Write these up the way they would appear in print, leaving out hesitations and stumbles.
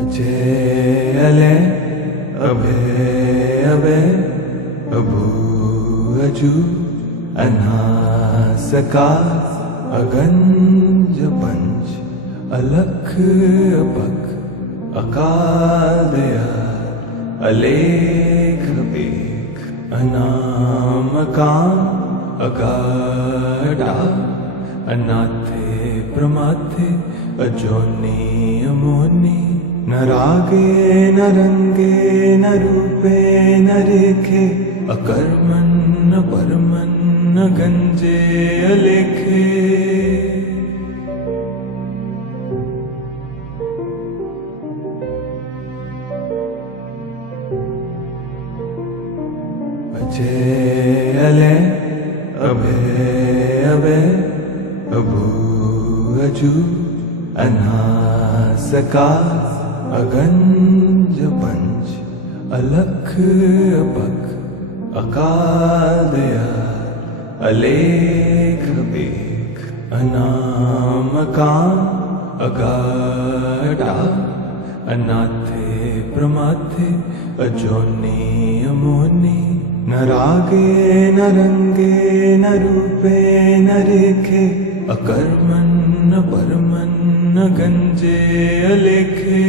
अजय अले अभय अभय अभू अजू अनासकार अगंज पंच अलख अपक अकाल दयाल अलेख बेख अनामकाम अगाढ़ा अनाथे प्रमाथे अजोनी अमोनी न रागे न रंगे न रूपे न रेखे अकर्मन न परमन न गंजे अलेखे अजय अले अभय अभय अभू अजू अनासकार अगंज पंच अलख अपक अकाल दयाल अलेख बेख अनामकाम अगाढ़ा अनाथे प्रमाथे अजोनी अमोनी न रागे न रंगे न रूपे न रेखे अकर्मन न परमन न गंजे अलेखे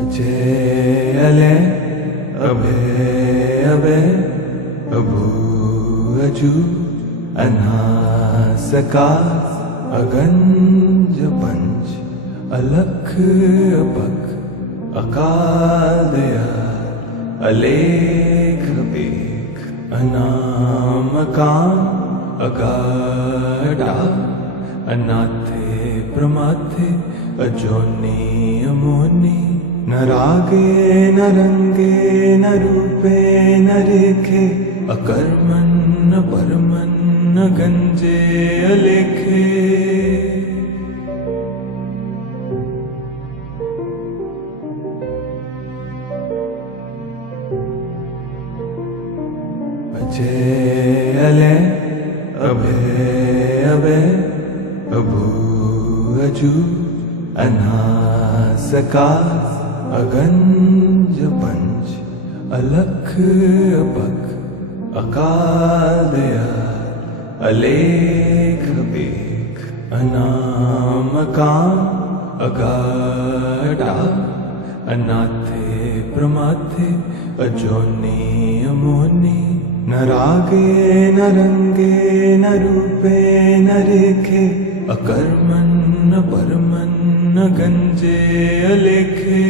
अजय अले अभय अभय अभू अजू अनासकार अगंज पंच अलख अपक अकाल दयाल अलेख बेख अनामकाम अगाढ़ा अनाथे प्रमाथे अजोनी अमोनी न रागे न रंगे न रूपे न रेखे अकर्मन न परमन न गंजे अलेखे अजय अले अभय अभय अभू अजू अनासकार अगंज पंच अलख अपक अकाल दयाल अलेख बेख अनामकाम अगाढ़ा अनाथे प्रमाथे अजोनी अमोनी न रागे न रंगे न रूपे न रेखे अकर्मन न परमन न गंजे अलेखे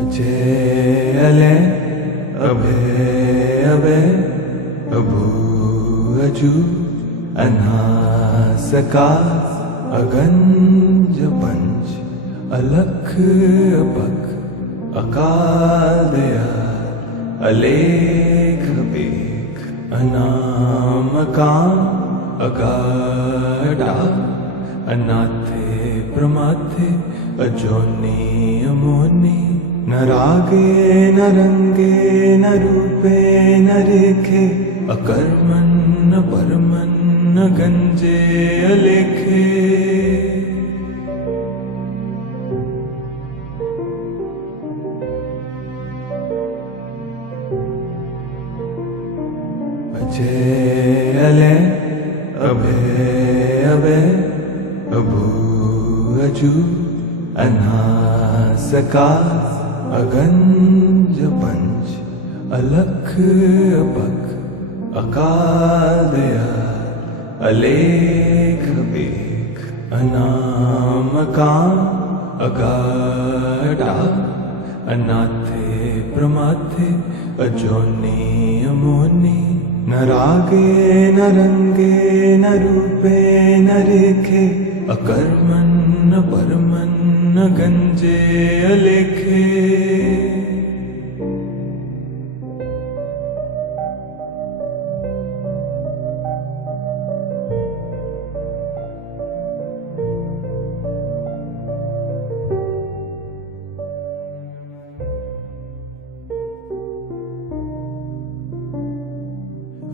अजय अले अभय अभय अभू अजू अनासकार अगंज पंच अलख अपक अकाल दयाल अलेख बेख अनामकाम अगाढ़ा अनाथे प्रमाथे अजोनी अमोनी न रागे न रंगे न रूपे न रेखे अकर्मन न परमन न गंजे अलेखे अजय अले अभय अभय अभू अजू अनासकार अगंज पंच अलख अपक अकाल दयाल अलेख बेख अनामकाम अगाढ़ा अनाथे प्रमाथे अजोनी अमोनी न रागे न रंगे न रूपे न रेखे, अकर्मण न परमन न गंजे अलेखे।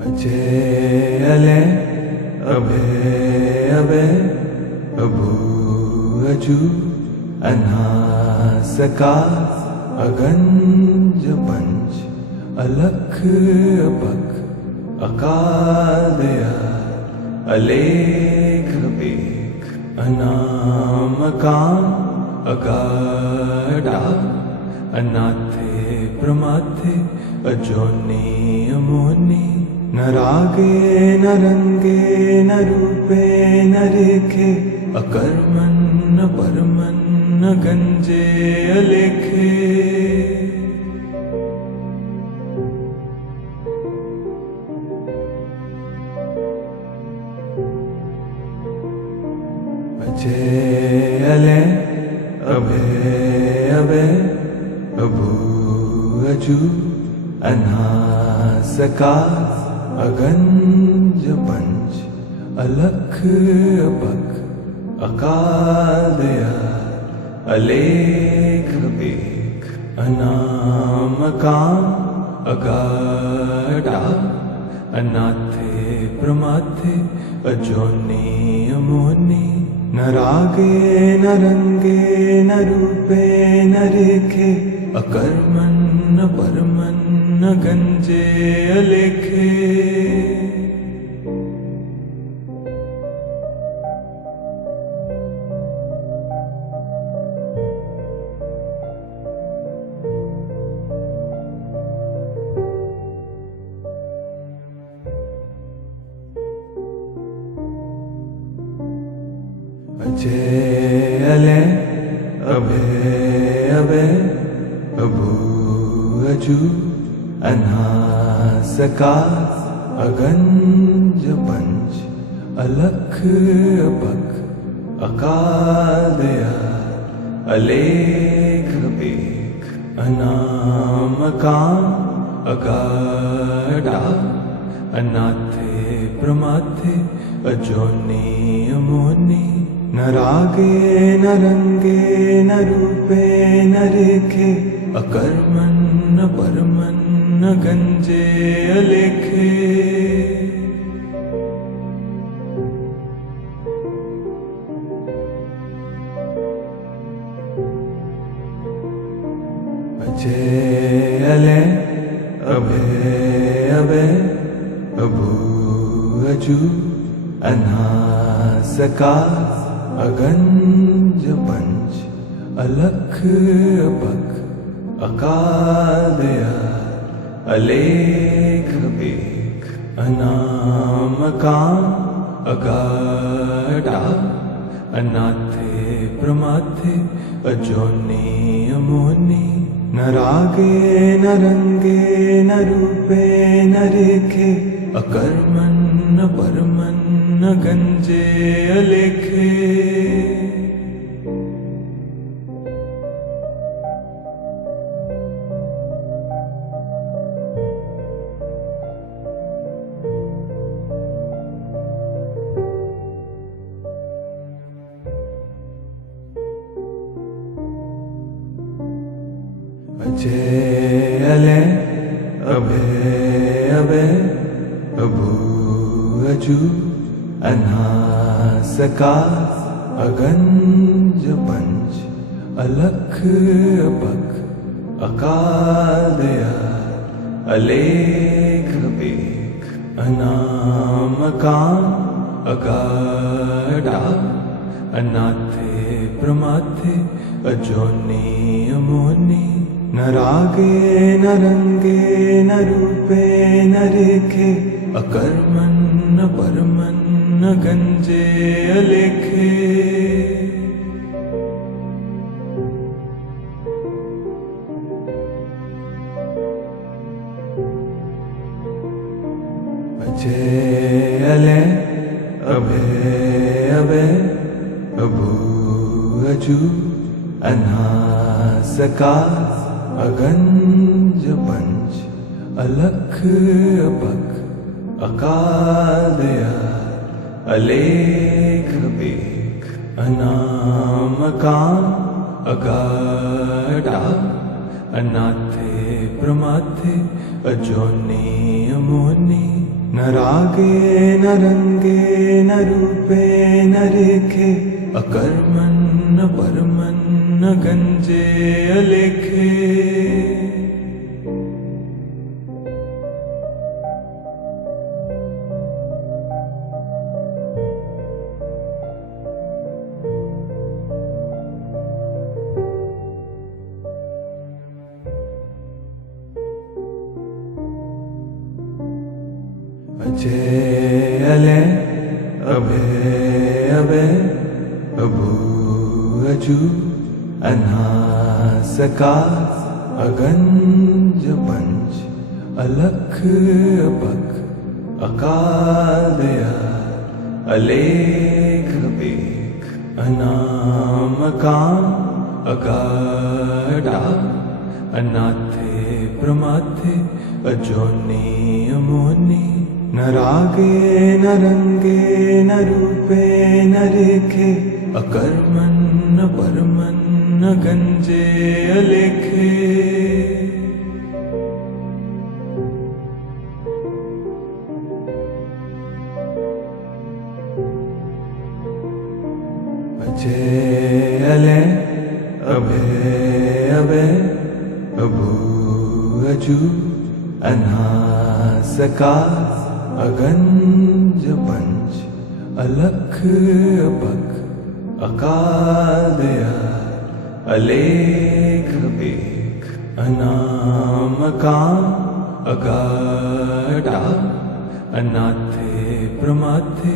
अजय अले अभय अभय अभू अजू अनासकार अगंज पंच अलख अपख अकाल दयाल अलेख बेख अनामकान अगाढ़ा अनाथे प्रमाथे अजोनी अमोनी। न रागे न रंगे न रूपे न रेखे, अकर्मण न परमन न गंजे अलेखे। अजय अले अभय अभय अभू अजू अनासकार अगंज पंच अलख अपख अकाल दयाल अलेख बेख अनामकान अगाढ़ा अनाथे प्रमाथे अजोनी अमोनी। न रागे न रंगे न रूपे न रेखे, अकर्मण न परमन न गंजे अलेखे। अजय अले अभय अभय अभू अजू अनासकार अगंज पंच अलख अपख अकाल दयाल अलेख बेख अनामकान अगाढ़ा अनाथे प्रमाथे अजोनी अमोनी। न रागे न रंगे न रूपे न रेखे, अकर्मण न परमन न गंजे अलेखे। अजय अले अभय अभय अभू अजू अनासकार अगंज पंच अलख अपख अकाल दयाल अलेख बेख अनामकान अगाढ़ा अनाथे प्रमाथे अजोनी अमोनी। न रागे न रंगे न रूपे न रेखे, अकर्मण न परमन न गंजे अलेखे। अजय अले अभय अभय अभू अजू अनासकार अगंज पंच अलख अपख अकाल दयाल अलेख बेख अनामकान अगाढ़ा अनाथे प्रमाथे अजोनी अमोनी। न रागे न रंगे न रूपे न रेखे, अकर्मण न परमन न गंजे अलेखे। अजय अलय अभय अभय अभू अजू अनासकार अगंज पंच अलख अपख अकाल दयाल अलेख बेख अनामकान अगाढ़ा अनाथे प्रमाथे अजोनी अमोनी न रागे न रंगे न रूपे न रेखे अकर्मन न परमन न गंजे अलेखे अजय अलय अभय अभय अभू अजू अनासकार अगंज पंच अलख अपख अकाल दयाल अलेख बेख अनामकान अगाढ़ा अनाथे प्रमाथे अजोनी अमोनी न रागे न रंगे न रूपे न रेखे अकर्मन न परमन न गंजे अलेखे अजय अलय अभय अभय अभू अजू अनासकार अगंज पंच अलख अपख अकाल दयाल अलेख बेख अनामकान अगाढ़ा अनाथे प्रमाथे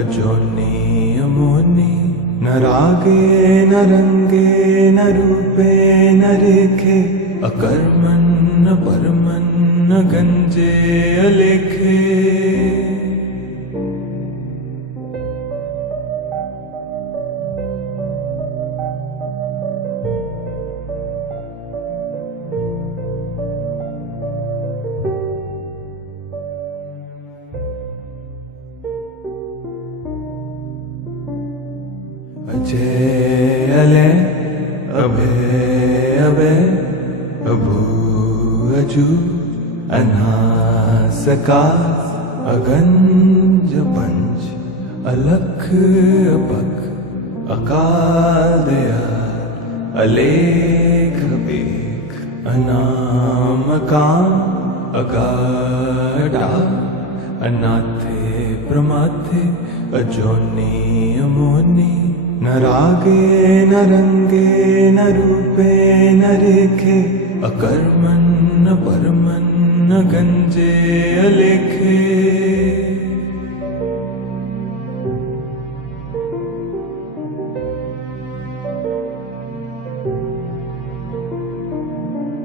अजोनी अमोनी न रागे न रंगे न रूपे न रेखे अकर्मन न परमन न गंजे अलेखे अजय अलय अभय अभय अभू अजू अनासकार अगंज पंच अलख अपख अकाल दयाल अलेख बेख अनामकान अगाढ़ा अनाथे प्रमाथे अजोनी अमोनी न रागे न रंगे न रूपे न रेखे अकर्मन न परमन न गंजे अलेखे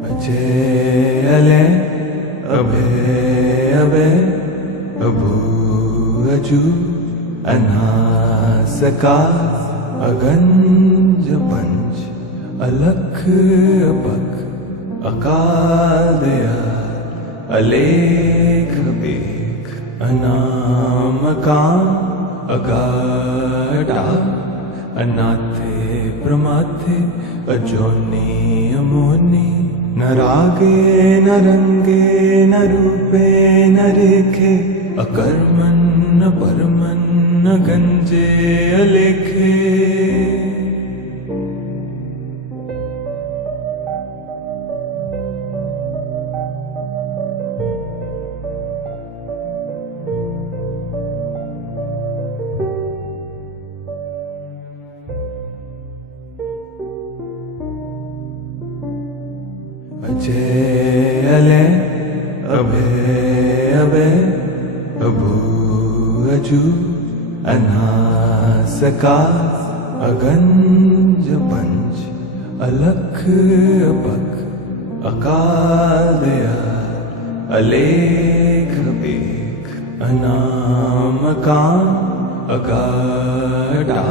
अजय अलय अभय अभय अभू अजू अनासकार अगंज पंच अलख अपख अकाल दयाल अलेख बेख अनामकान अगाढ़ा अनाथे प्रमाथे अजोनी अमोनी न रागे न रंगे न रूपे न रेखे अकर्मन न परमन न गंजे अलेखे अजय अलय अभय अभय अभू अजू अनासकार अगंज पंच अलख अपख अकाल दयाल अलेख बेख अनामकान् अगाढा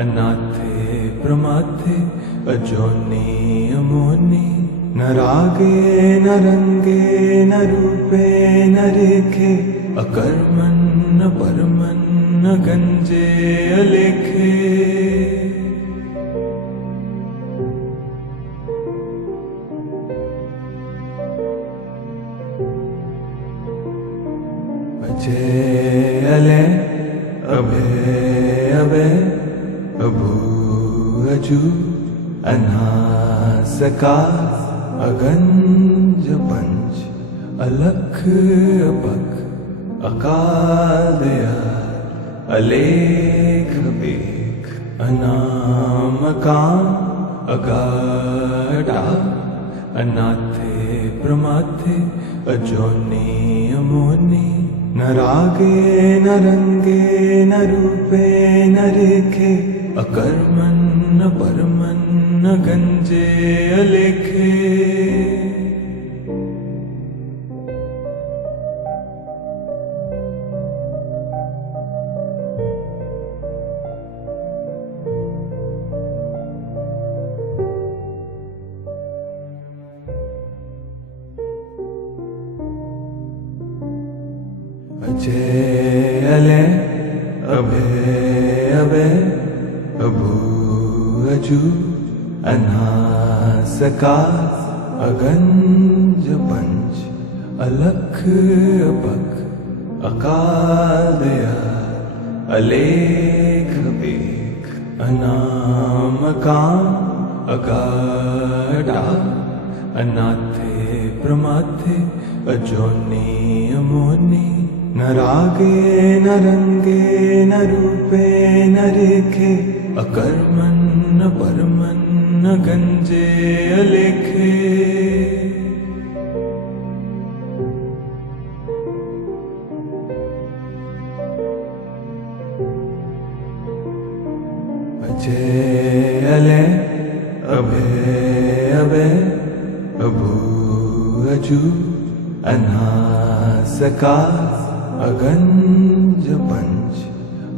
अनाथे प्रमाथे अजोनि अमोनि न रागे न रंगे न रूपे न रेखे अकर्मन् न परमन् न गंजे अलेखे अजय अले अभय अभय अभू अजू अनासकार अगंज पंच अलख अपख अकाल दयाल अलेख बेख अनामकान अगाढा अनाथे प्रमाथे अजोनि अमोनि न रागे न रंगे न रूपे न रेखे अकर्मन् न परमन् न गंजे अलेखे अजय अले अभय अभय अभू अजू अनासकार अगंज पंच अलख अपख अकाल दयाल अलेख बेख अनामकान अगाढा अनाथे प्रमाथे अजोनि अमोनि न रागे न रंगे न रूपे न रेखे अकर्मन् न परमन् न गंजे अलेखे अजय अले अभय अभय अभू अजू अनासकार अगंज पंच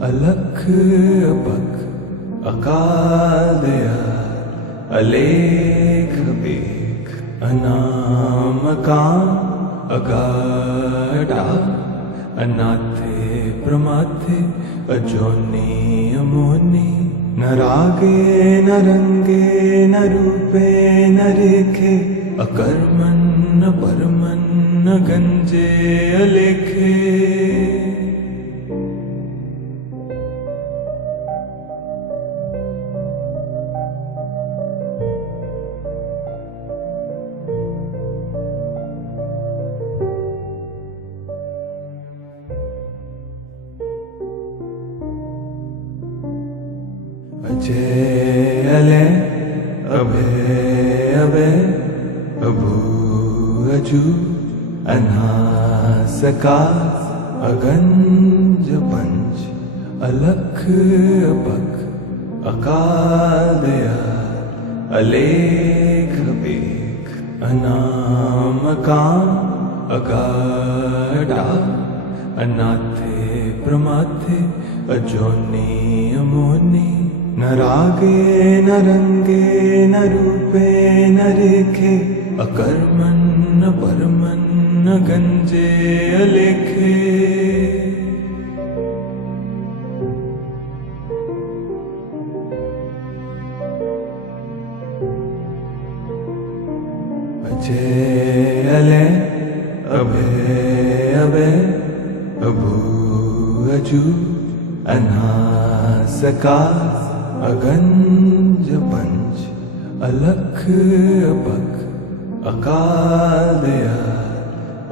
अलख अपख अकाल दयाल अलेख बेख अनामकान अगाढा अनाथे प्रमाथे अजोनि अमोनि न रागे न रंगे न रूपे न रेखे अकर्मन् न परमन् न गंजे अलेखे अजय अले अभय अभय अभू अजू अनासकार अगंज पंच अलख अपख अकाल दयाल अलेख बेख अनामकान अगाढा अनाथे प्रमाथे अजोनि अमोनि न रागे न रंगे न रूपे न रेखे अकर्मन् न परमन् न गंजे अलेखे अजय अले अभय अभय अभू अजू अनासकार अगंज पंच अलख अपख अकाल दयाल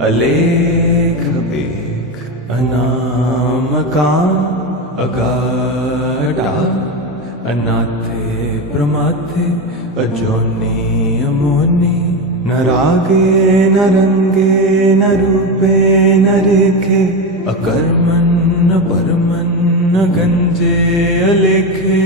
अलेख बेख अनामकान अगाढा अनाथे प्रमाथे अजोनि अमोनि न रागे न रंगे न रूपे न रेखे अकर्मन् न परमन् न गंजे अलेखे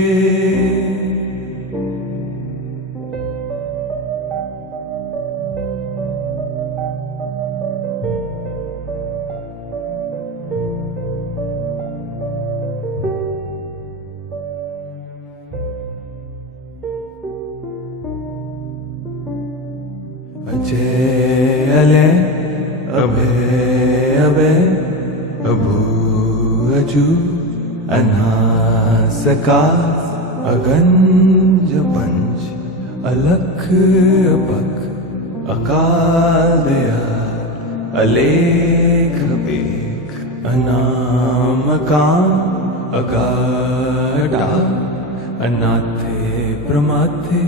अभय अभय अभू अजू अनासकार अगंज पंच अलख अपख अकाल दयाल अलेख बेख अनामकाम अगाढ़ा अनाथे प्रमाथे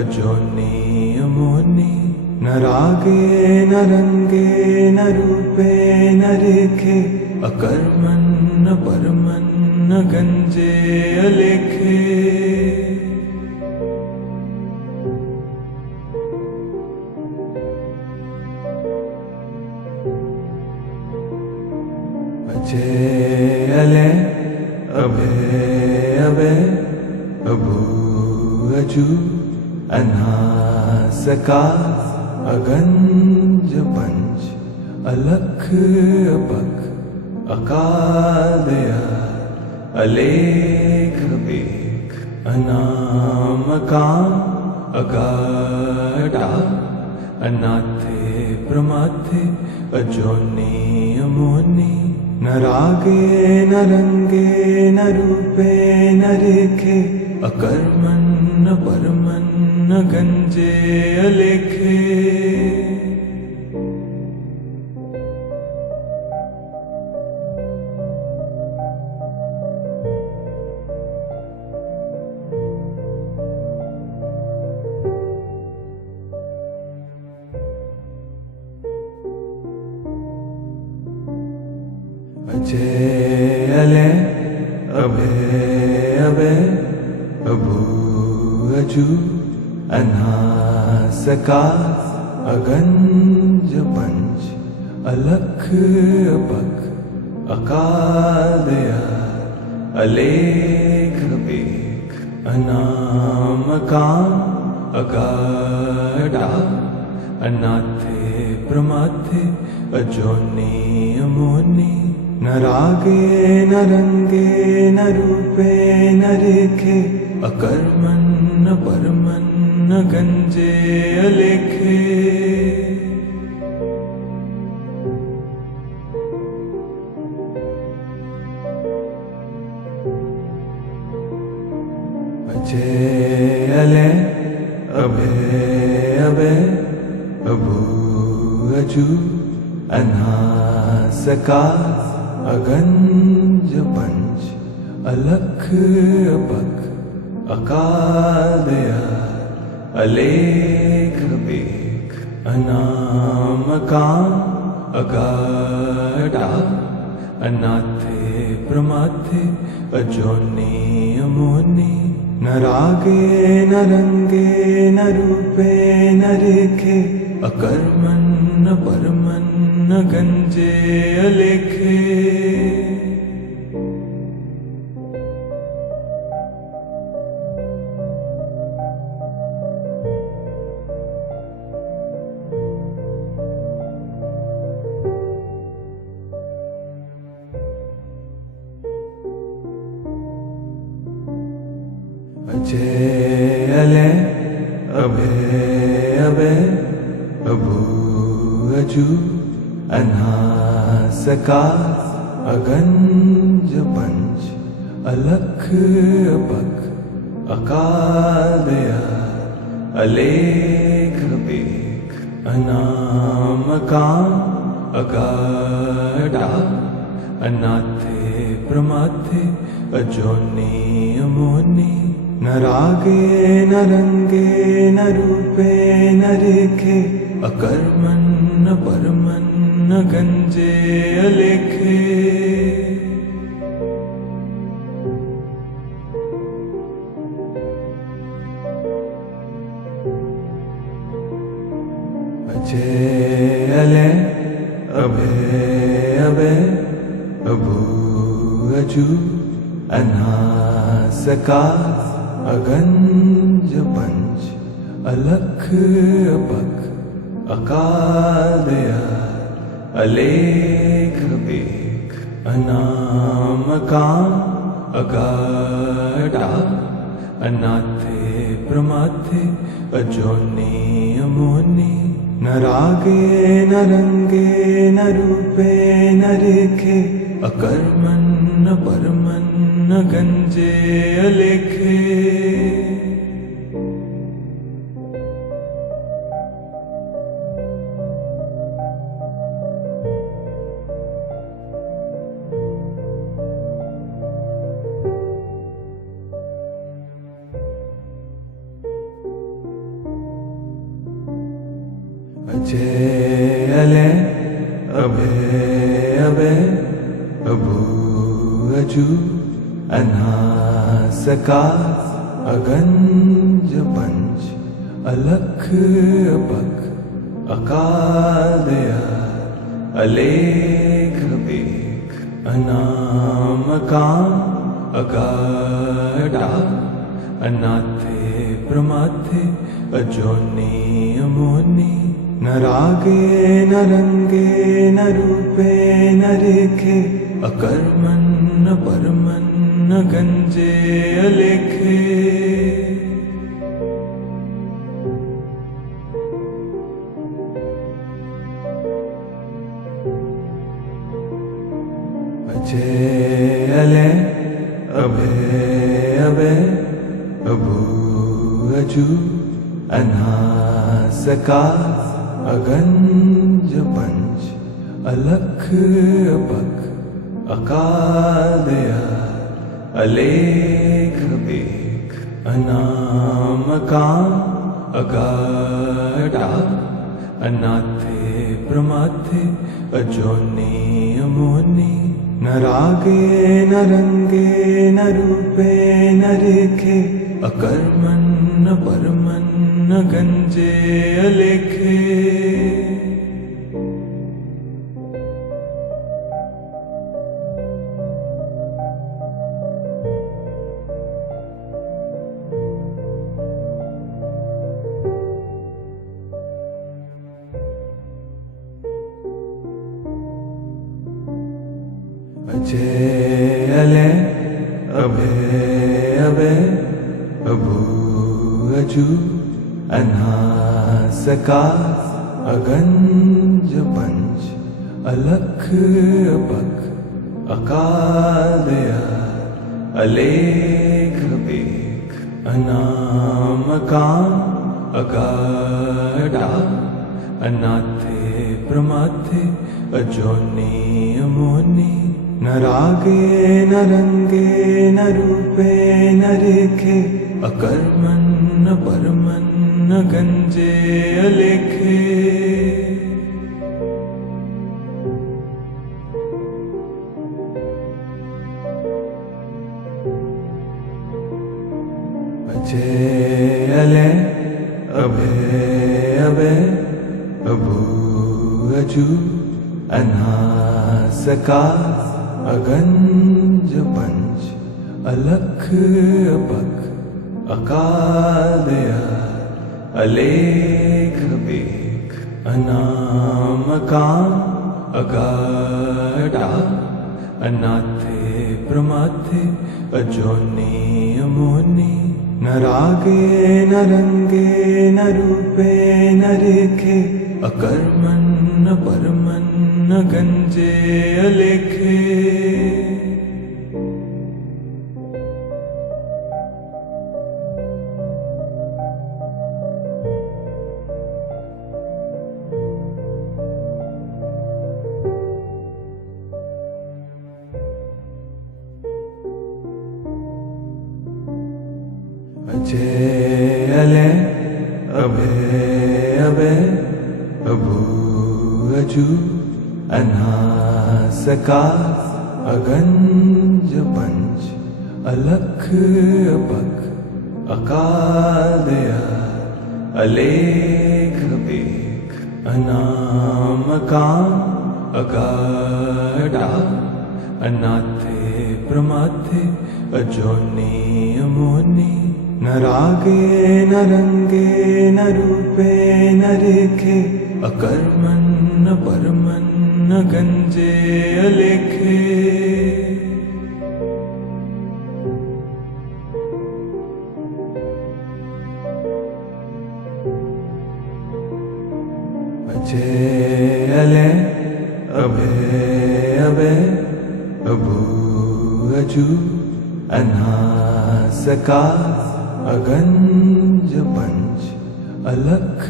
अजोनी अमोनी न रागे न रंगे न रूपे न रेखे अकर्मन न परमन न गंजे अलेखे अजय अले अभय अभय अभू अजू अनासकार अगंज पंच अलख अपख अकाल दयाल अलेख बेख अनामकाम अगाढ़ा अनाथे प्रमाथे अजोनी अमोनी न रागे न रंगे न रूपे न रेखे अकर्मन न परमन न गंजे अलेखे अजय अले अभय अभय अभू अजू अनासकार अगंज पंच अलख अपख अकाल दयाल अलेख बेख अनामकाम अगाढ़ा अनाथे प्रमाथे अजोनी अमोनी न रागे न रंगे न रूपे न रेखे अकर्मन न परमन न गंजे अलेखे अजय अले अभय अभय अभू अजू अनासकार अगंज पंच अलख अपख अकाल दयाल अलेख बेख अनामकाम अगाढ़ा अनाथे प्रमाथे अजोनी अमोनी न रागे न रंगे न रूपे न रेखे अकर्मन न परमन न गंजे अलेखे अजय अले अभय अभय अभू अजू अनासकार अगंज पंच अलख अपख अकाल दयाल अलेख बेख अनामकाम अगाढ़ा अनाथे प्रमाथे अजोनी अमोनी न रागे न रंगे न रूपे न रेखे अकर्मन न परमन न गंजे अलेखे अजय अले अभय अभय अभू अजू अनासकार अगंज पंच अलख अपख अकाल दयाल अलेख बेख अनामकाम अगाढ़ा अनाथे प्रमाथे अजोनी अमोनी न रागे न रंगे न रूपे न रेखे, अकर्मण न परमन न गंजे अलेखे। अजय अले अभय अभय अभू अजू अनासकार, अगंज पंच अलख अपख, अकाल दयाल अलेख बेख, अनामकान अगाढ़ा, अनाथे प्रमाथे अजोनी अमोनी। न रागे न रंगे न रूपे न रेखे, अकर्मण न परमन न गंजे अलेखे। अजय अले अभय अभय अभू अजू अनासकार, अगंज पंच अलख अपख, अकाल दयाल अलेख बेख, अनामकान अगाढ़ा, अनाथे प्रमाथे अजोनी अमोनी। न रागे न रंगे न रूपे न रेखे, अकर्मण न परमन न गंजे अलेखे। अजय अले अभय अभय अभू अजू अनासकार, अगंज पंच अलख अपख, अकाल दयाल अलेख बेख, अनामकान अगाढ़ा, अनाथे प्रमाथे अजोनी अमोनी। न रागे न रंगे न रूपे न रेखे, अकर्मण न परमन न गंजे अलेखे। अजय अले अभय अभय अभू अजू अनासकार, अगंज पंच अलख अपख, अकाल दयाल अलेख बेख, अनामकान अगाढ़ा, अनाथे प्रमाथे अजोनी अमोनी। न रागे न रंगे न रूपे न रेखे, अकर्मण न परमन न गंजे अलेखे। अजय अले अभय अभय अभू अजू अनासकार, अगंज पंच अलख अपख, अकाल दयाल अलेख बेख, अनामकान अगाढ़ा, अनाथे प्रमाथे अजोनी अमोनी। न रागे न रंगे न रूपे न रेखे, अकर्मण न परमन न गंजे अलेखे। अभय अभय अभू अजू अनासकार अगंज पंच अलख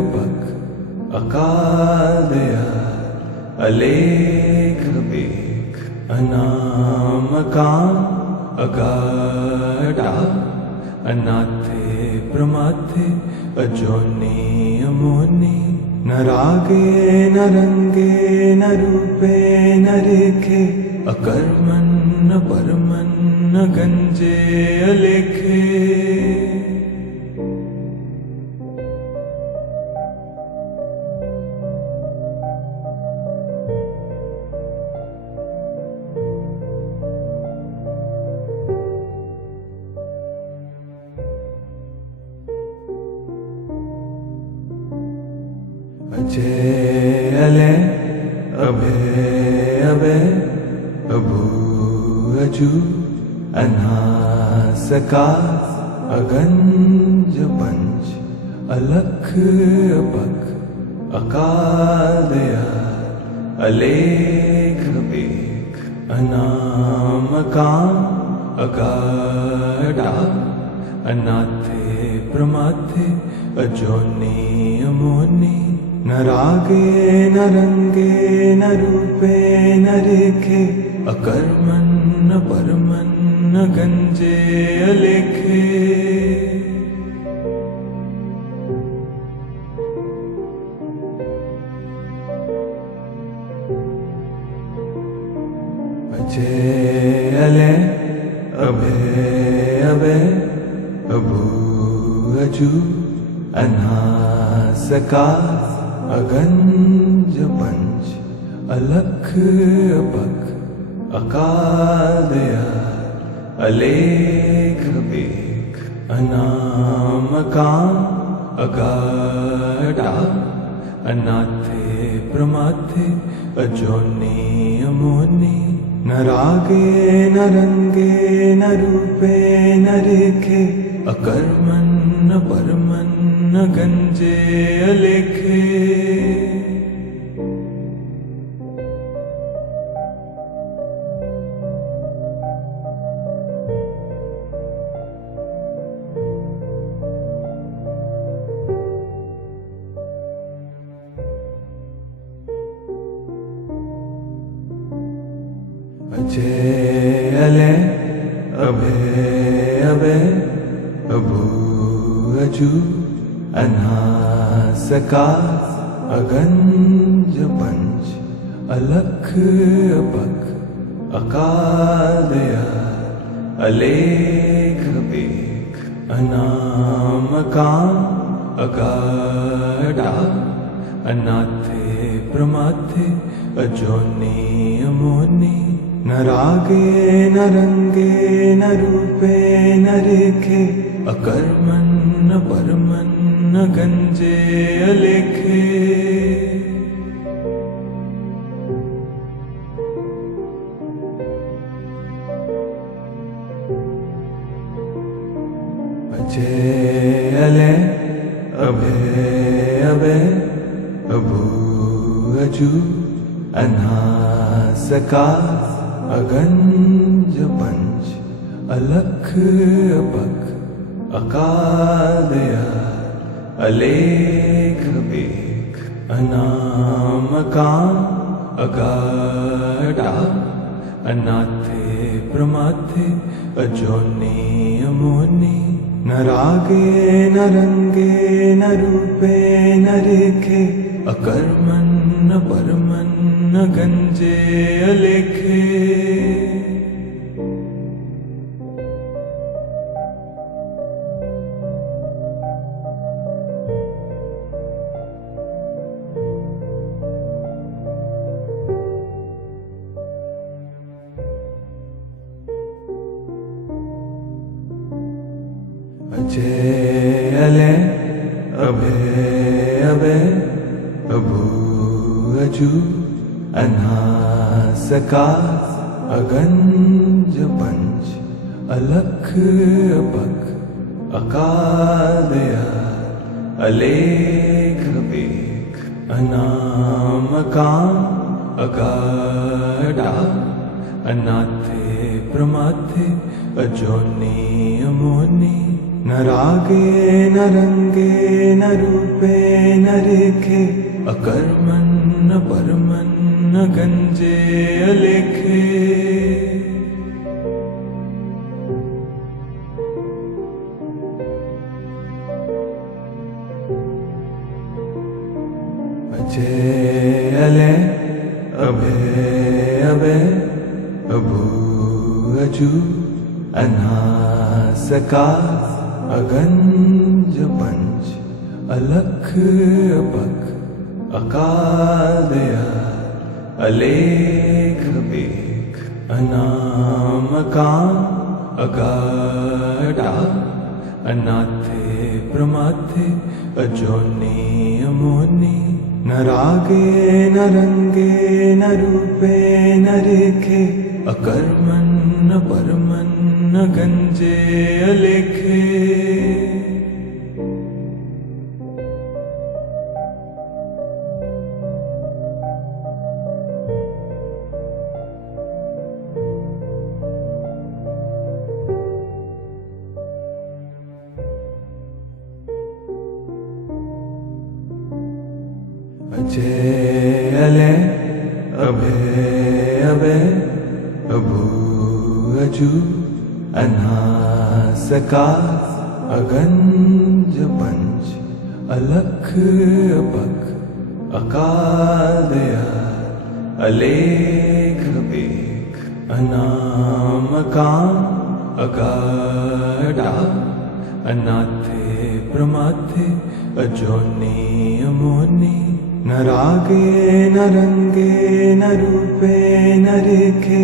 अपख अकाल दयाल अलेख बेख अनामकाम अगाढ़ा अनाथे प्रमाथे अजोनी अमोनी न रागे न रंगे न रूपे न रेखे अकर्मन न परमन न गंजे अलेखे अजय अले अभय अभय अभू अजू अनासकार अगंज पंच अलख अपख अकाल दयाल अलेख बेख अनामकाम अगाढ़ा अनाथे प्रमाथे अजोनी अमोनी न रागे न रंगे न रूपे न रेखे अकर्मन न परमन न गंजे अलेखे अजय अले अभय अभय अभू अजू अनासकार अगंज पंच अलख अपख अकाल दयाल अलेख बेख अनामकाम अगाढ़ा अनाथे प्रमाथे अजोनी अमोनी न रागे न रंगे न रूपे न रेखे अकर्मन न परमन न गंजे अलेखे अजय अले अभय अभय अभू अजू अनासकार अगंज पंच अलख अपख अकाल दयाल अलेख बेख अनामकाम अगाढ़ा अनाथे प्रमाथे अजोनी अमोनी न रागे न रंगे न रूपे न रेखे अकर्मन न परमन न गंजे अलेखे अजय अले अभय अभय अभू अजू अनासकार अगंज पंच अलख अपख अकाल दयाल अलेख बेख अनामकाम अगाढ़ा अनाथे प्रमाथे अजोनी अमोनी न रागे न रंगे न रूपे न रेखे अकर्मन न परमन न गंजे अलेखे अजय अले अभय अभय अभू अजू अनासकार अगंज पंच अलख अपख अकाल दयाल अलेख बेख अनामकाम अगाढा अनाथे प्रमाथे अजोनी अमोनी न रागे न रंगे न रूपे न रेखे अकर्मन न परमन न गंजे अलेखे अजय अले अभय अभय अभू अजू अनासका अगंज पंच अलख अपख अकाल दया अलेख बेख अनामकाम अगाढा अनाथे प्रमाथे अजोनी अमोनी न रागे न रंगे न रूपे न रेखे अकर्मन न परमन न गंजे अलेखे अजय अले अभय अभय अभू अजू अनासका अगंज पंच अलख अपख अकाल दया अलेख बेख अनामकाम अगाढा अनाथे प्रमाथे अजोनी अमोनी न रागे न रंगे न रूपे न रेखे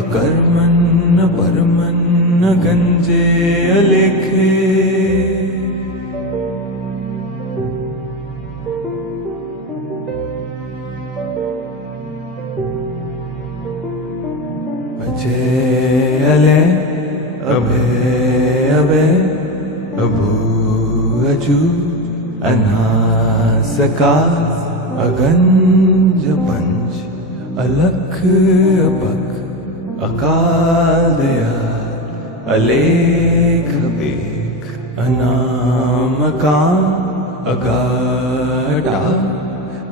अकर्मन न परमन न गंजे अलेखे अजय अले अभय अभय अभू अजू अनासका अगंज पंच अलख अपख अकाल दया अलेख बेख अनामकाम अगाढा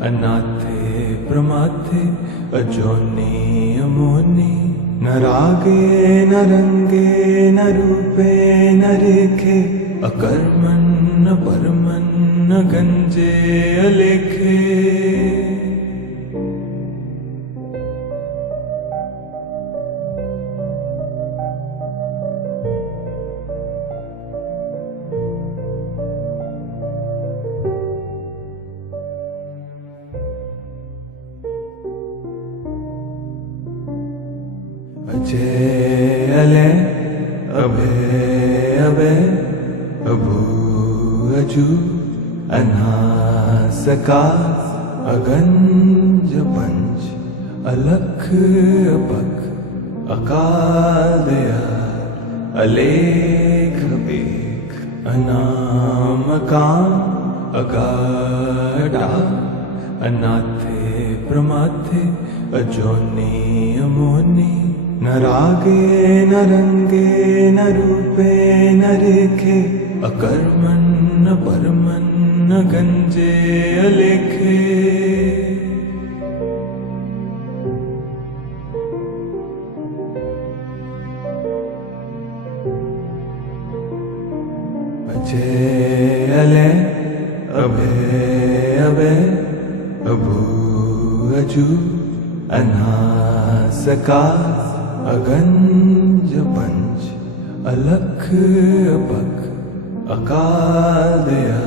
अनाथे प्रमाथे अजोनी अमोनी न रागे न रंगे न रूपे न रेखे अकर्मन न परमन न गंजे अलेखे अजय अले अभय अभय अभू अजू अनासका अगंज पंच अलख अपख अकाल दया अलेख बेख अनामकाम अगाढा अनाथे प्रमाथे अजोनी अमोनी न रागे न रंगे न रूपे न रेखे अकर्मन न परमन न गंजे अलेखे अजय अले अभय अभय अभू अजू अनासका अगंज पंच अलख अपख अकाल दया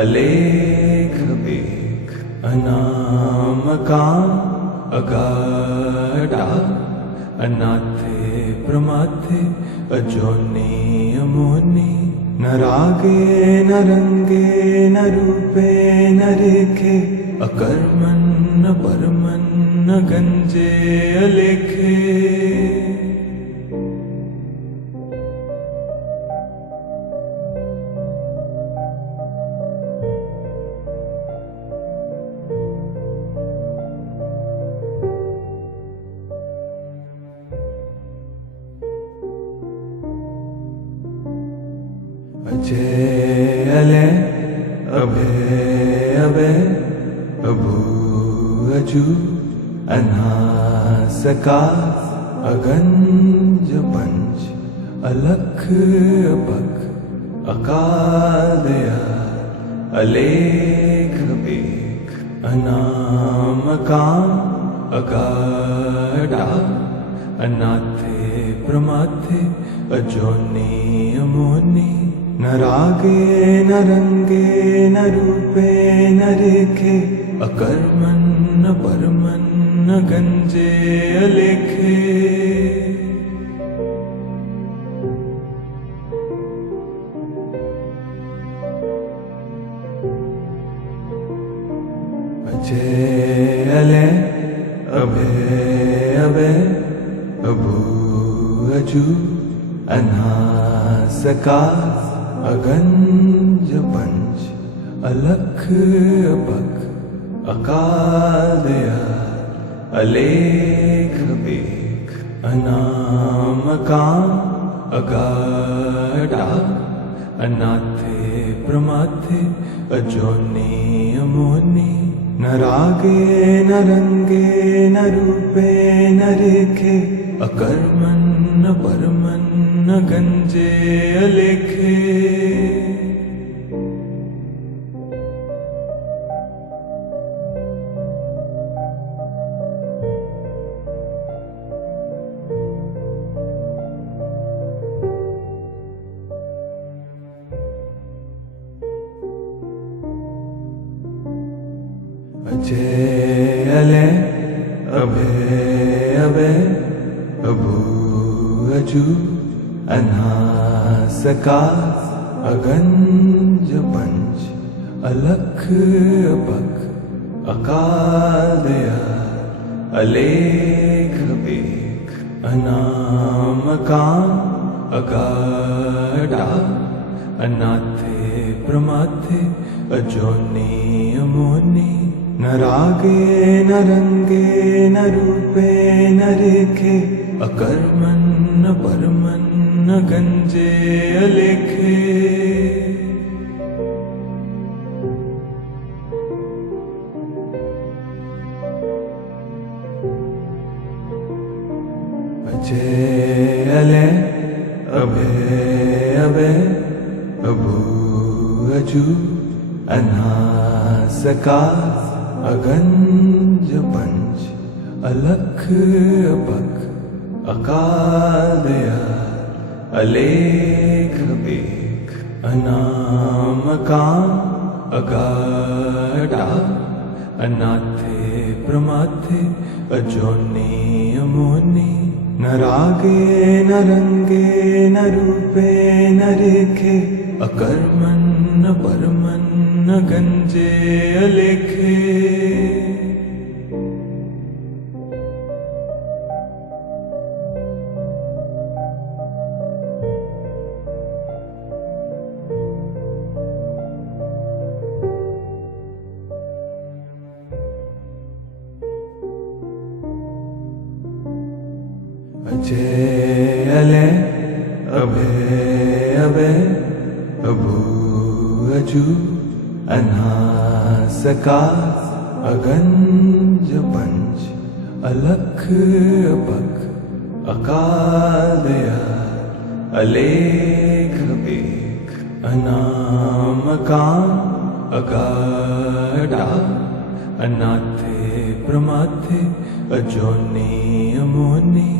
अलेख बेख अनामकाम अगाढा अनाथे प्रमाथे अजोनी अमोनी न रागे न रंगे न रूपे न रेखे अकर्मन न परमन न गंजे अलेखे अजय अले अभय अभय अभू अजू अनासकार अगंज पंच अलख अपख अकाल दयाल अलेख बेख अनामकाम अगाढ़ा अनाथे प्रमाथे अजोनी अमोनी न रागे न रंगे न रूपे न रेखे अकर्मन न परमन न गंजे अलेखे अजय अले अभय अभय अभू अजू अनासकार अगंज पंच अलख अपख अकाल दयाल अलेख बेख अनामकाम अगाढ़ा अनाथे प्रमाथे अजोनी अमोनी न रागे न रंगे न रूपे न रेखे अकर्मन न परमन न गंजे अलेखे अजय अले अभय अभय अभू अजू अनासकार अगंज पंच अलख अपख अकाल दयाल अलेख बेख अनामकाम अगाढ़ा अनाथे प्रमाथे अजोनी अमोनी न रागे न रंगे न रूपे न रेखे अकर्मन न परमन न गंजे अलेखे अजय अले अभय अभय अभू अजू अनासकार अगंज पंच अलख अपख अकाल दयाल अलेख बेख अनामकाम अगाढ़ा अनाथे प्रमाथे अजोनी अमोनी न रागे न रंगे न रूपे न रेखे अकर्मन न परमन न गंजे अलेखे अजय अले अभय अभय अभू अजू अनासकार अगंज पंच अलख अपख अकाल दयाल अलेख बेख अनामकाम अगाढ़ा अनाथे प्रमाथे अजोनी अमोनी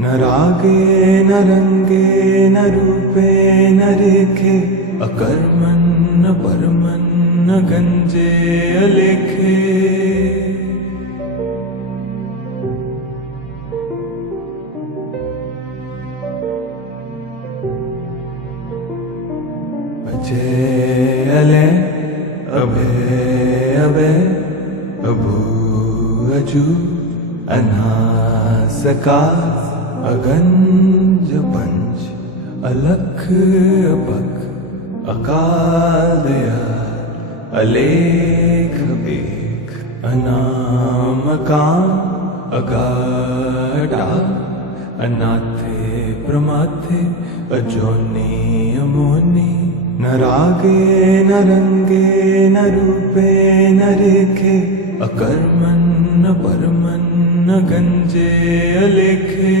न रागे न रंगे न रूपे न रेखे अकर्मन न परमन न गंजे अलेखे अजय अले अभय अभय अभू अजू अनासकार अगंज पंच अलख अपख अकाल दयाल अलेख बेख अनामकाम अगाढ़ा अनाथे प्रमाथे अजोनी अमोनी न रागे न रंगे न रूपे न रेखे, अकर्मन् न परमन् न गंजे अलेखे।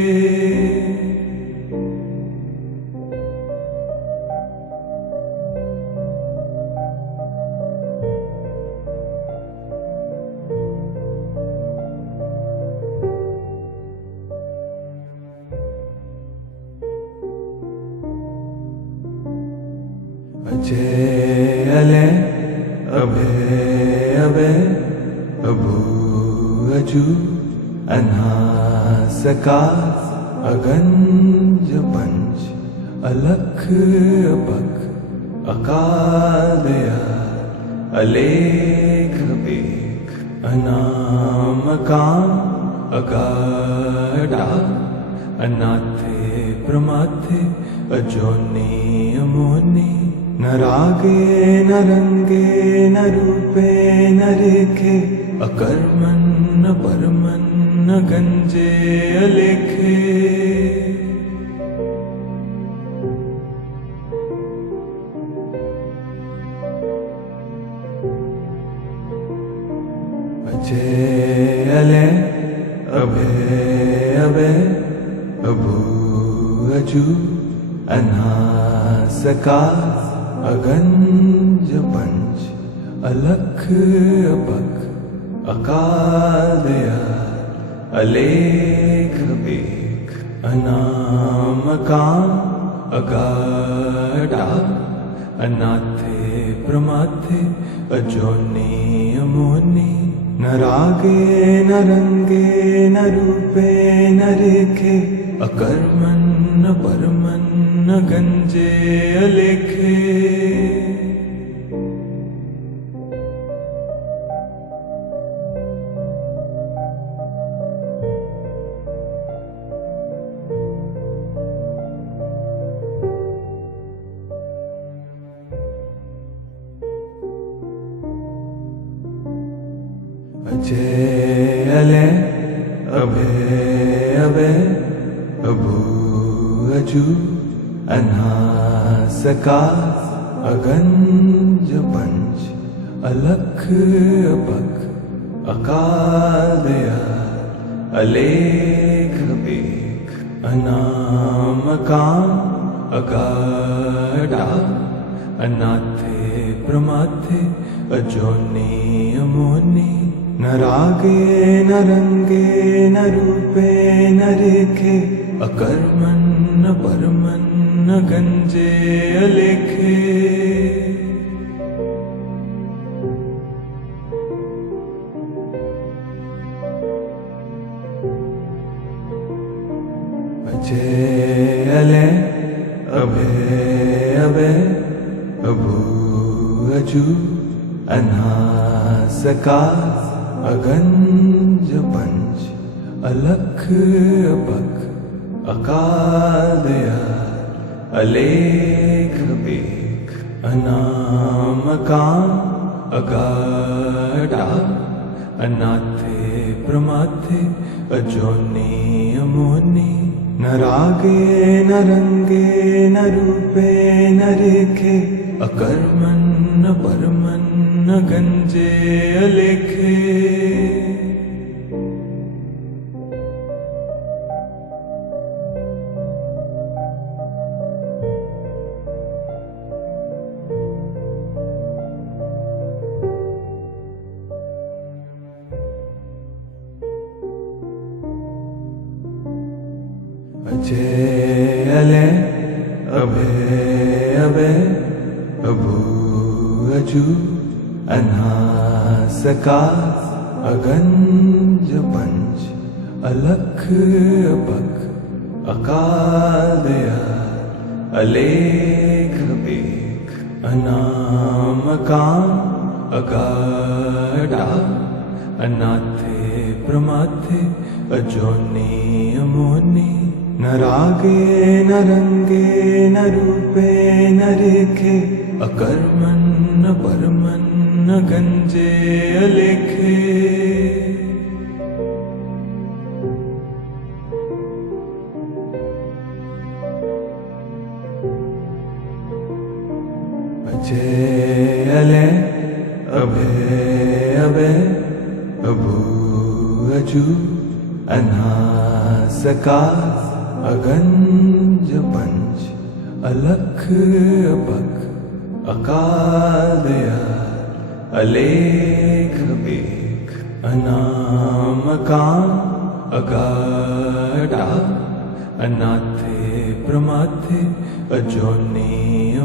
अजय अले अभय अभय अभू अजू अनासकार अगंज पंच अलख अपख अकाल दयाल अलेख बेख अनामकाम अगाढ़ा अनाथे प्रमाथे अजोनी अमोनी। न रागे न रंगे न रूपे न रेखे, अकर्मन् न परमन् न गंजे अलेखे। अजय अले अभय अभय अभू अजू अनासकार अगंज पंच अलख अपख अकाल दयाल अलेख बेख अनामकाम अगाढ़ा अनाथे प्रमाथे अजोनी अमोनी। न रागे न रंगे न रूपे न रेखे, अकर्मन् न परमन् न गंजे अलेखे। अजय अले अभय अभय अभू अजू अनासकार अगंज पंच अलख अपख अकाल दयाल अलेख बेख अनामकाम अगाढ़ा अनाथे प्रमाथे अजोनी अमोनी। न रागे न रंगे न रूपे न रेखे, अकर्मन् न परमन् न गंजे अलेखे। अजय अले अभय अभय अभू अजू अनासकार अगंज पंच अलख अपख अकाल दयाल अलेख बेख अनामकाम अगाढ़ा अनाथे प्रमाथे अजोनी अमोनी। न रागे न रंगे न रूपे न रेखे, अकर्मन् न परमन् न गंजे अलेखे। अजय अले अभय अभय अभू अजू अनासकार अगंज पंच अलख अपख अकाल दयाल अलेख बेख अनामकाम अगाढ़ा अनाथे प्रमाथे अजोनी अमोनी। न रागे न रंगे न रूपे न रेखे, अकर्मन् न परमन् न गंजे अलेखे। अजय अले अभय अभय अभू अजू अनास आकाश अगंज पंच अलख अपख अकाल दयाल अलेख बेख अनाम कान अगाढ़ा अनाथे प्रमाथे अजोनी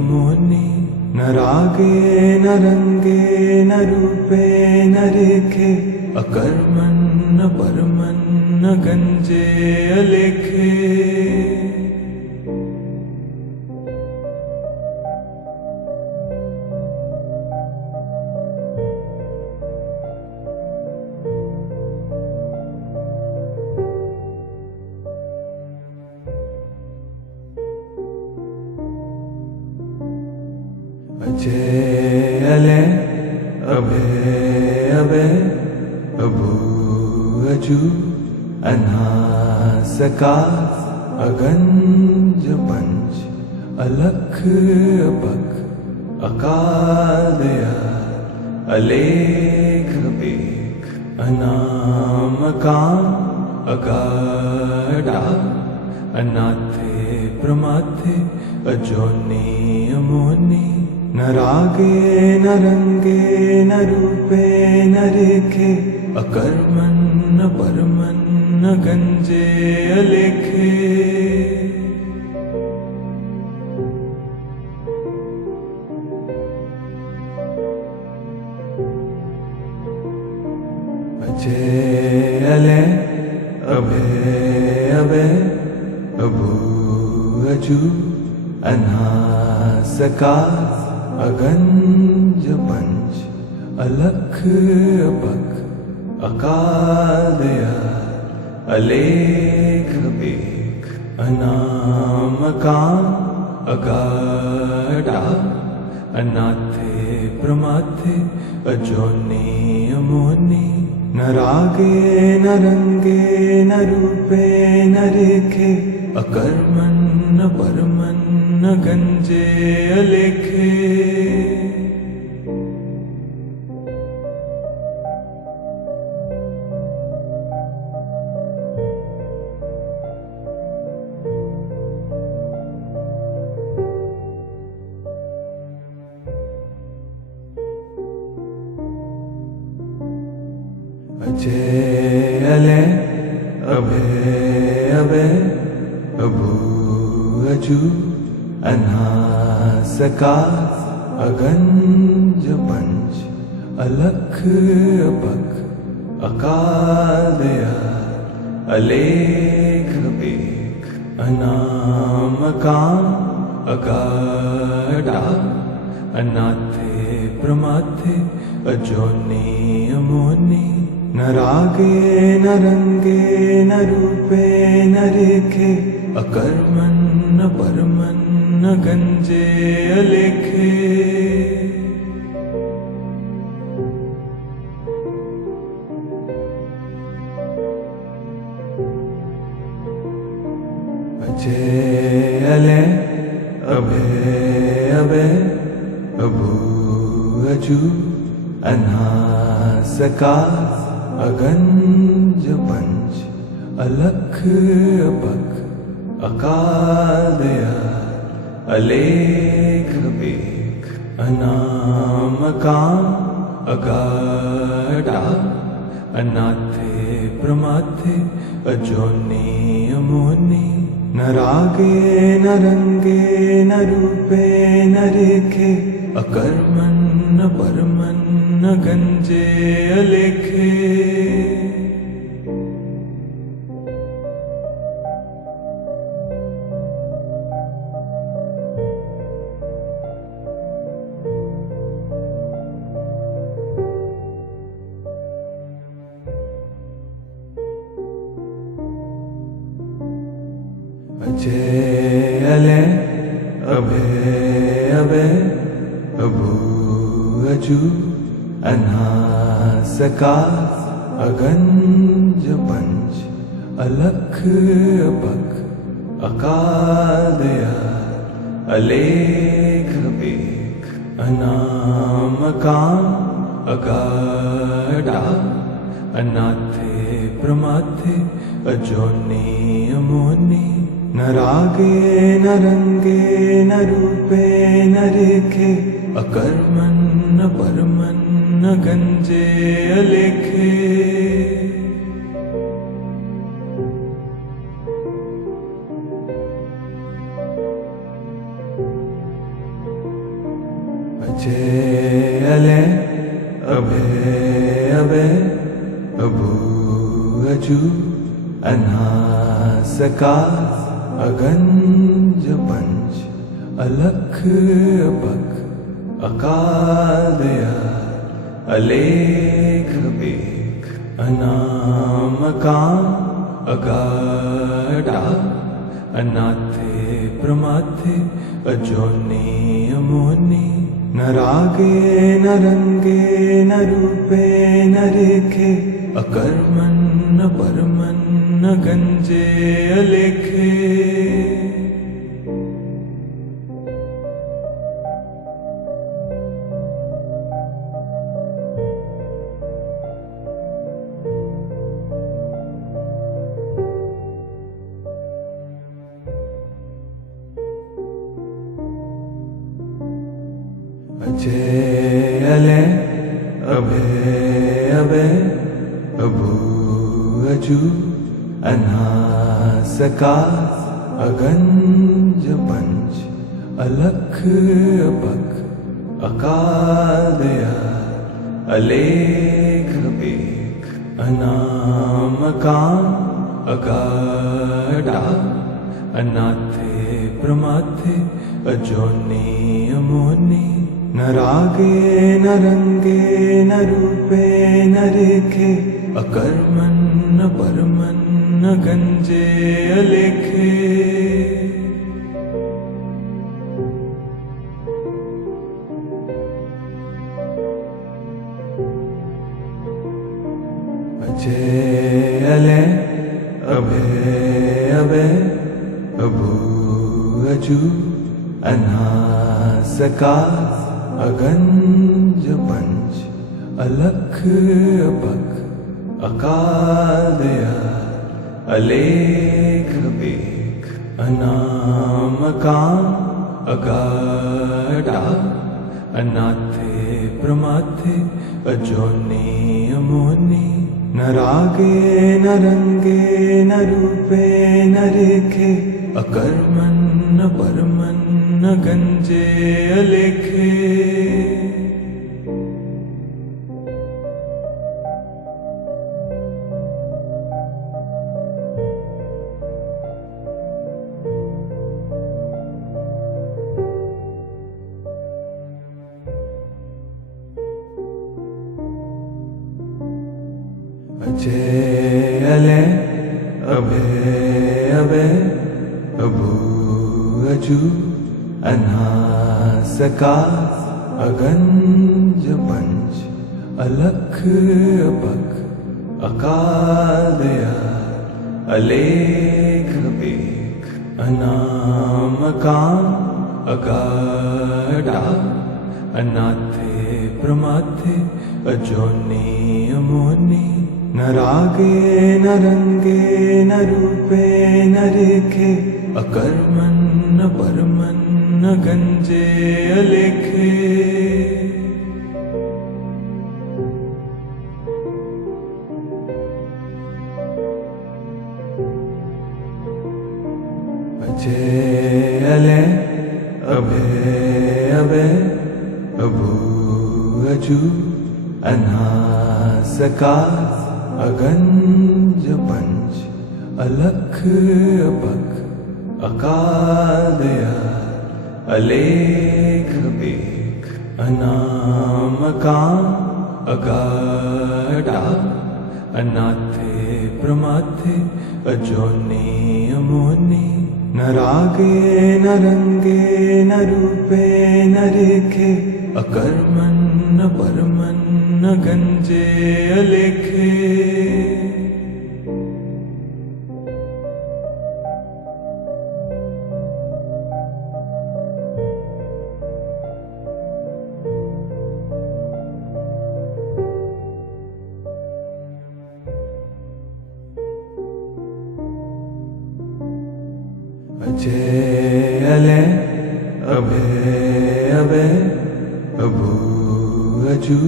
अमोनी न रागे न रंगे न रूपे न रेखे अकर्मन न परमन न गंजे अलेखे अजय अले अभय अभय अभू अजू अनास आकाश अगंज पंच अलख अपख अकाल दयाल अलेख बेख अनाम कान अगाढ़ा अनाथे प्रमाथे अजोनी अमोनी न रागे न रंगे न रूपे न रेखे अकर्मन न परमन न गंजे अलेखे अजय अले अभय अभय अभू अजू अनास आकाश अगंज पंच अलख अपख अकाल दयाल अलेख बेख अनाम कान अगाढ़ा अनाथे प्रमाथे अजोनी अमोनी न रागे न रंगे न रूपे न रेखे अकर्मन न परमन न गंजे अलेखे अजय अले अभय अभय अभू अजू अनास आकाश अगंज पंच अलख अपख अकाल दयाल अलेख बेख अनाम कान अगाढ़ा अनाथे प्रमाथे अजोनी अमोनी न रागे न रंगे न रूपे न रेखे अकर्मन न परमन न गंजे अलेखे अजय अले अभय अभय अभू अजू अनास आकाश अगंज पंच अलख अपख अकाल दयाल अलेख बेख अनाम कान अगाढ़ा अनाथे प्रमाथे अजोनी अमोनी न रागे न रंगे न रूपे न रेखे अकर्मन न परमन न गंजे अलेखे अजय अले अभय अभय अभू अजू अनास आकाश अगंज पंच अलख अपख अकाल दयाल अलेख बेख अनामकाम अगाढ़ा अनाथे प्रमाथे अजोनी अमोनी न रागे न रंगे न रूपे न रेखे अकर्मन न परमन न गंजे अलेखे अजय अले अभय अभय अभू अजू अनासकार अगंज पंच अलख अपख अकाल दयाल अलेख बेख अनामकाम अगाढ़ा अनाथे प्रमाथे अजोनी अमोनी न रागे न रंगे न रूपे न रेखे अकर्मन न परमन न गंजे अलेखे अजय अले अभय अभय अभू अजू अनासकार अगंज पंच अलख अपख अकाल दयाल अलेख बेख अनामकाम अगाढ़ा अनाथे प्रमाथे अजोनी अमोनी न रागे न रंगे न रूपे न रेखे अकर्मन न परमन न गंजे अलेखे अजय अले अभय अभय अभू अजू अनासकार अगंज पंच अलख अपख अकाल दयाल अलेख बेख अनामकाम अगाढ़ा अनाथे प्रमाथे अजोनी अमोनी न रागे न रंगे न रूपे न रेखे अकर्मन न परमन न गंजे अलेखे अजय अले अभय अभय अभू अजू अनासकार अगंज पंच अलख अपख अकाल दयाल अलेख बेख अनामकाम अगाढ़ा अनाथे प्रमाथे अजोनी अमोनी न रागे न रंगे न रूपे न रेखे अकर्मन न परमन न गंजे अलेखे अजय अले अभय अभय अभू अजू अनासकार अगंज पंच अलख अपख अकाल दयाल अलेख बेख अनामकाम अगाढ़ा अनाथे प्रमाथे अजोनी अमोनी न रागे न रंगे न रूपे न रेखे अकर्मन न परमन न गंजे अलेखे अजय अले अभय अभय अभू अजू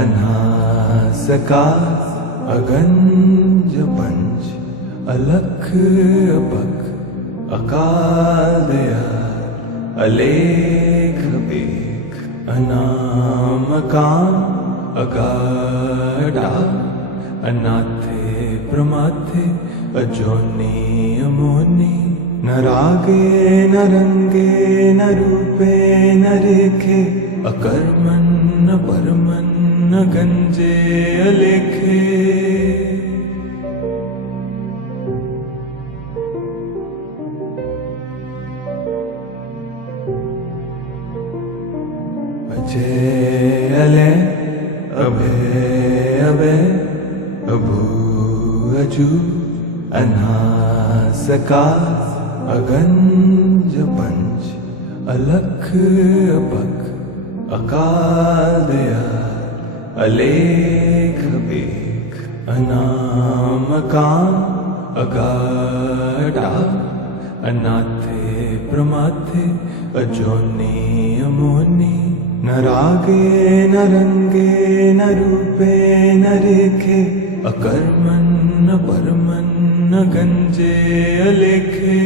अनास आकाश अगंज पंच अलख अपख अकाल दयाल अलेख बेख अनाम काम अगाढ़ा अनाथे प्रमाथे अजोनी अमोनी न रागे न रंगे न रूपे न रेखे अकर्मन न परमन न गंजे अलेखे अजय अले अभय अभय अभू अजू अनास आकाश अगंज पंच अलख अपख अकाल दयाल अलेख बेख अनाम काम अगाढ़ा अनाथे प्रमाथे अजोनी अमोनी न रागे न रंगे न रूपे न रेखे अकर्मन न परमन न गंजे अलेखे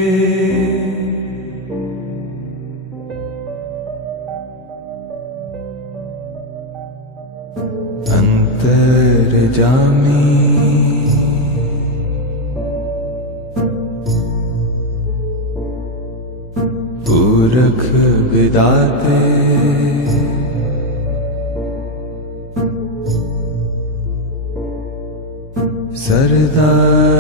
अंतर्जामी पूरख विदाते सरदार